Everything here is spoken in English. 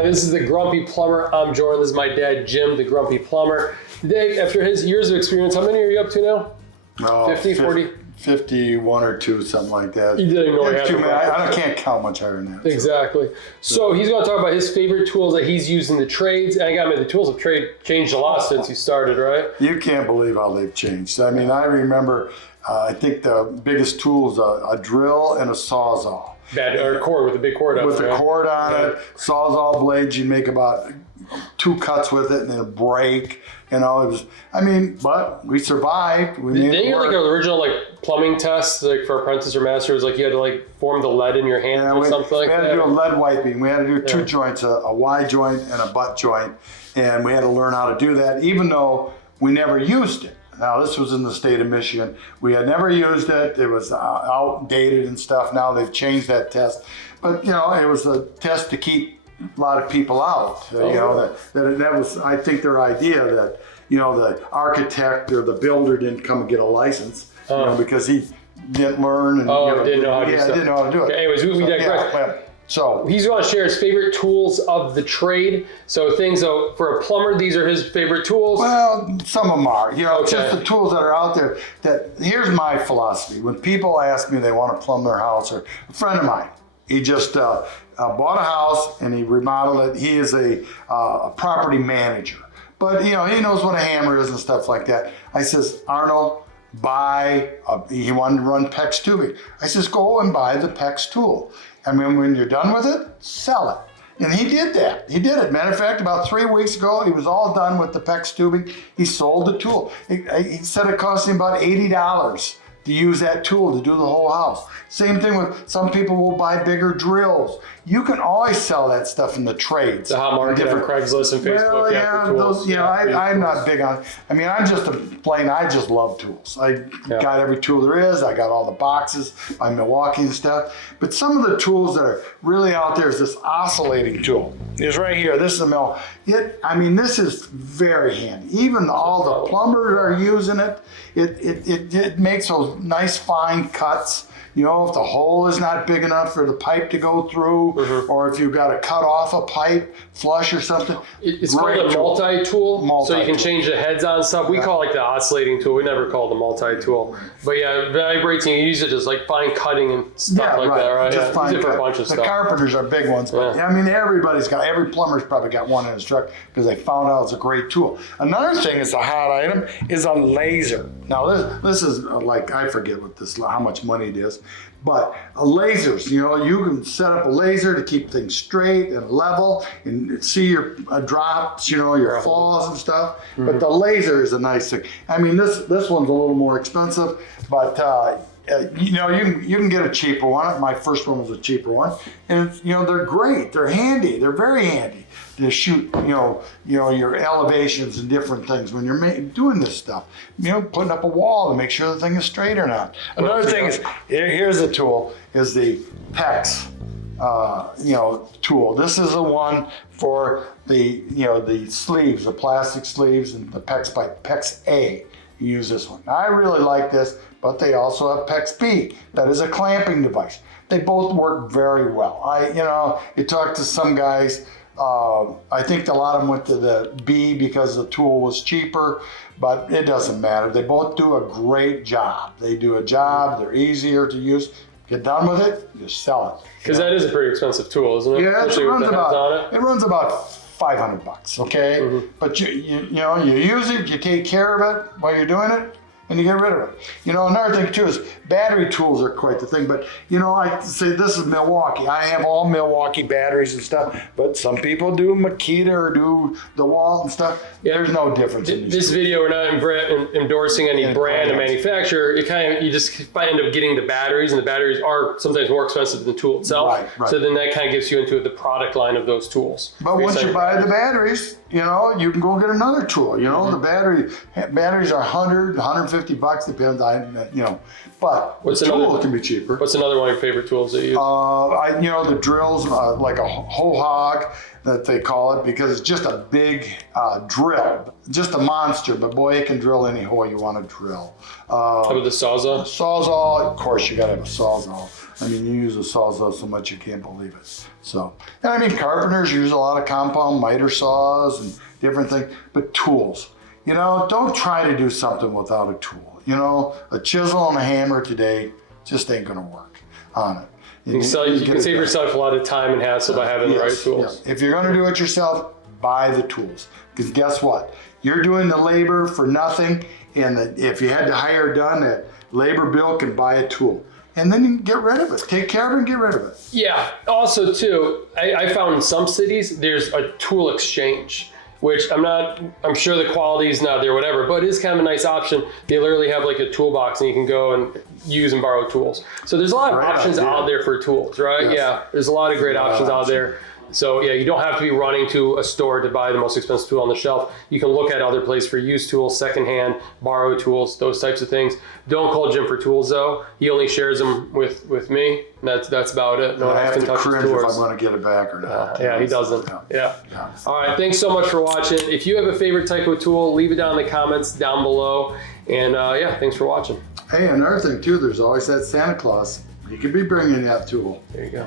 Hi, this is the Grumpy Plumber. I'm Jordan. This is my dad, Jim, the Grumpy Plumber. Today, after his years of experience, how many are you up to now? 50, 40? 51 or 2, something like that. You didn't know I can't count much higher than that. Exactly. So he's going to talk about his favorite tools that he's used in the trades. And I got to admit, the tools of trade changed a lot since he started, right? You can't believe how they've changed. I mean, I remember, I think the biggest tool is a drill and a sawzall. Or cord with a big cord on it. With the cord on it, sawzall blades, you make about 2 cuts with it and then a break. You know, it was, I mean, but we survived. Didn't you like an original plumbing test for apprentice or master? It was like you had to form the lead in your hand or something like that? We had to do a lead wiping. We had to do 2 joints, a Y joint and a butt joint. And we had to learn how to do that, even though we never used it. Now, this was in the state of Michigan. We had never used it. It was outdated and stuff. Now they've changed that test. But, you know, it was a test to keep a lot of people out. You know, that was, I think, their idea that, you know, the architect or the builder didn't come and get a license, you know, because he didn't learn and didn't know how to do didn't know how to do it. Okay, anyways, we digress. So he's going to share his favorite tools of the trade. So for a plumber, these are his favorite tools. Well, some of them are. You know, just the tools that are out there. Here's my philosophy. When people ask me they want to plumb their house, or a friend of mine, he just bought a house and he remodeled it. He is a property manager, but you know he knows what a hammer is and stuff like that. I says, Arnold, he wanted to run PEX tubing. I says, go and buy the PEX tool. And then when you're done with it, sell it. And he did that. He did it. Matter of fact, about 3 weeks ago, he was all done with the PEX tubing. He sold the tool. He said it cost him about $80 to use that tool to do the whole house. Same thing with some people will buy bigger drills. You can always sell that stuff in the trades. The hot market on Craigslist and Facebook. Well, I'm not big on. I mean, I'm just I just love tools. I got every tool there is. I got all the boxes by Milwaukee and stuff. But some of the tools that are really out there is this oscillating tool. It's right here. This is a mill. This is very handy. Even all the plumbers are using it. It makes those nice fine cuts. You know, if the hole is not big enough for the pipe to go through, or if you've got to cut off a pipe, flush or something. It's called a multi-tool, so you can change the heads on stuff. We call it the oscillating tool. We never call it the multi-tool. But yeah, vibrates, and you use it just like fine cutting and stuff that, right? Just fine use it for a bunch of stuff. The carpenters are big ones, but I mean, every plumber's probably got one in his truck because they found out it's a great tool. Another thing that's a hot item is a laser. Now, this is I forget how much money it is. But lasers, you know, you can set up a laser to keep things straight and level and see your drops, you know, your falls and stuff. But the laser is a nice thing. I mean, this one's a little more expensive, but you know, you can get a cheaper one. My first one was a cheaper one, and you know they're great. They're handy. They're very handy to shoot. You know your elevations and different things when you're doing this stuff. You know, putting up a wall to make sure the thing is straight or not. Another thing is here's a tool is the PEX. Tool. This is the one for the sleeves, the plastic sleeves, and the PEX by PEX A. You use this one. I really like this, but they also have PEX B. That is a clamping device. They both work very well. You talk to some guys. I think a lot of them went to the B because the tool was cheaper, but it doesn't matter. They both do a great job. They do a job. They're easier to use. Get done with it, you sell it. Because that is a pretty expensive tool, isn't it? Yeah, it runs about $500, okay? But you use it, you take care of it while you're doing it, and you get rid of it. You know, another thing too is battery tools are quite the thing, but you know, I say this is Milwaukee. I have all Milwaukee batteries and stuff, but some people do Makita or do DeWalt and stuff. Yeah. There's no difference in these this video, we're not endorsing any brand or manufacturer. You just end up getting the batteries, and the batteries are sometimes more expensive than the tool itself. Right. So then that kind of gets you into the product line of those tools. But once you buy the batteries, you know, you can go get another tool. You know, the batteries are $100, $150. $50, depends on, but What's the tool another- can be cheaper. What's another one of your favorite tools that you use? The drills, like a hoe hog that they call it, because it's just a big drill, just a monster, but boy, it can drill any hole you want to drill. How about the Sawzall? Sawzall, of course, you gotta have a Sawzall. I mean, you use a Sawzall so much you can't believe it. So, and I mean, carpenters use a lot of compound miter saws and different things, but tools. Don't try to do something without a tool. A chisel and a hammer today just ain't gonna work on it. You can save yourself a lot of time and hassle by having the right tools. If you're gonna do it yourself, buy the tools. Because guess what? You're doing the labor for nothing, and if you had to hire it done, that labor bill can buy a tool. And then you can get rid of it. Take care of it and get rid of it. Yeah. Also, too, I found in some cities there's a tool exchange, which I'm sure the quality is not there, whatever, but it is kind of a nice option. They literally have like a toolbox and you can go and use and borrow tools. So there's a lot of options out there for tools, right? Yes. Yeah. There's a lot of great options out there. So yeah, you don't have to be running to a store to buy the most expensive tool on the shelf. You can look at other places for used tools, secondhand, borrow tools, those types of things. Don't call Jim for tools though. He only shares them with me. And that's about it. No one I else have can to touch his cringe if tools. I'm going to get it back or not. Yeah, he doesn't. Yeah. Yeah. All right. Thanks so much for watching. If you have a favorite type of tool, leave it down in the comments down below. And yeah, thanks for watching. Hey, another thing too, there's always that Santa Claus. He could be bringing that tool. There you go.